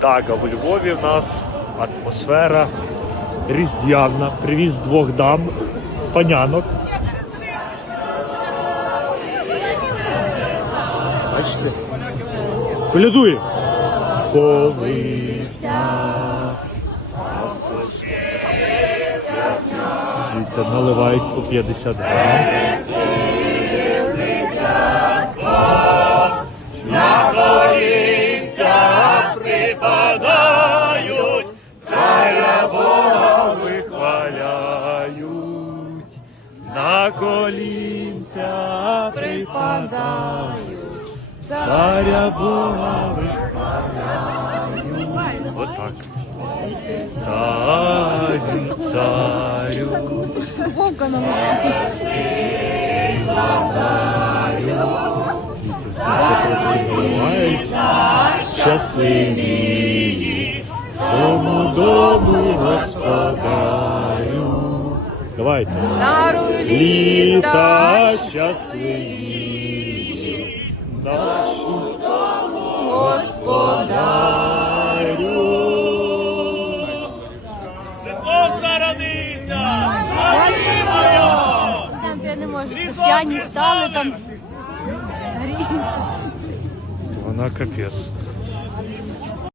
Так, а в Львові в нас атмосфера різдвяна. Привіз двох дам, панянок. Бачите? Колядує. Колися. Дивіться, наливають по 50 грам. На колінця припадають, царя Бога вихваляють. Отак. Царю, царю, Вовка наливають. Щасливі, цьому дому господарю. Давайте. Даруй Літа щасливі, нашу господарю. Христос народився! Там я не можу. Це п'яні стали там. Гріються. Вона капець.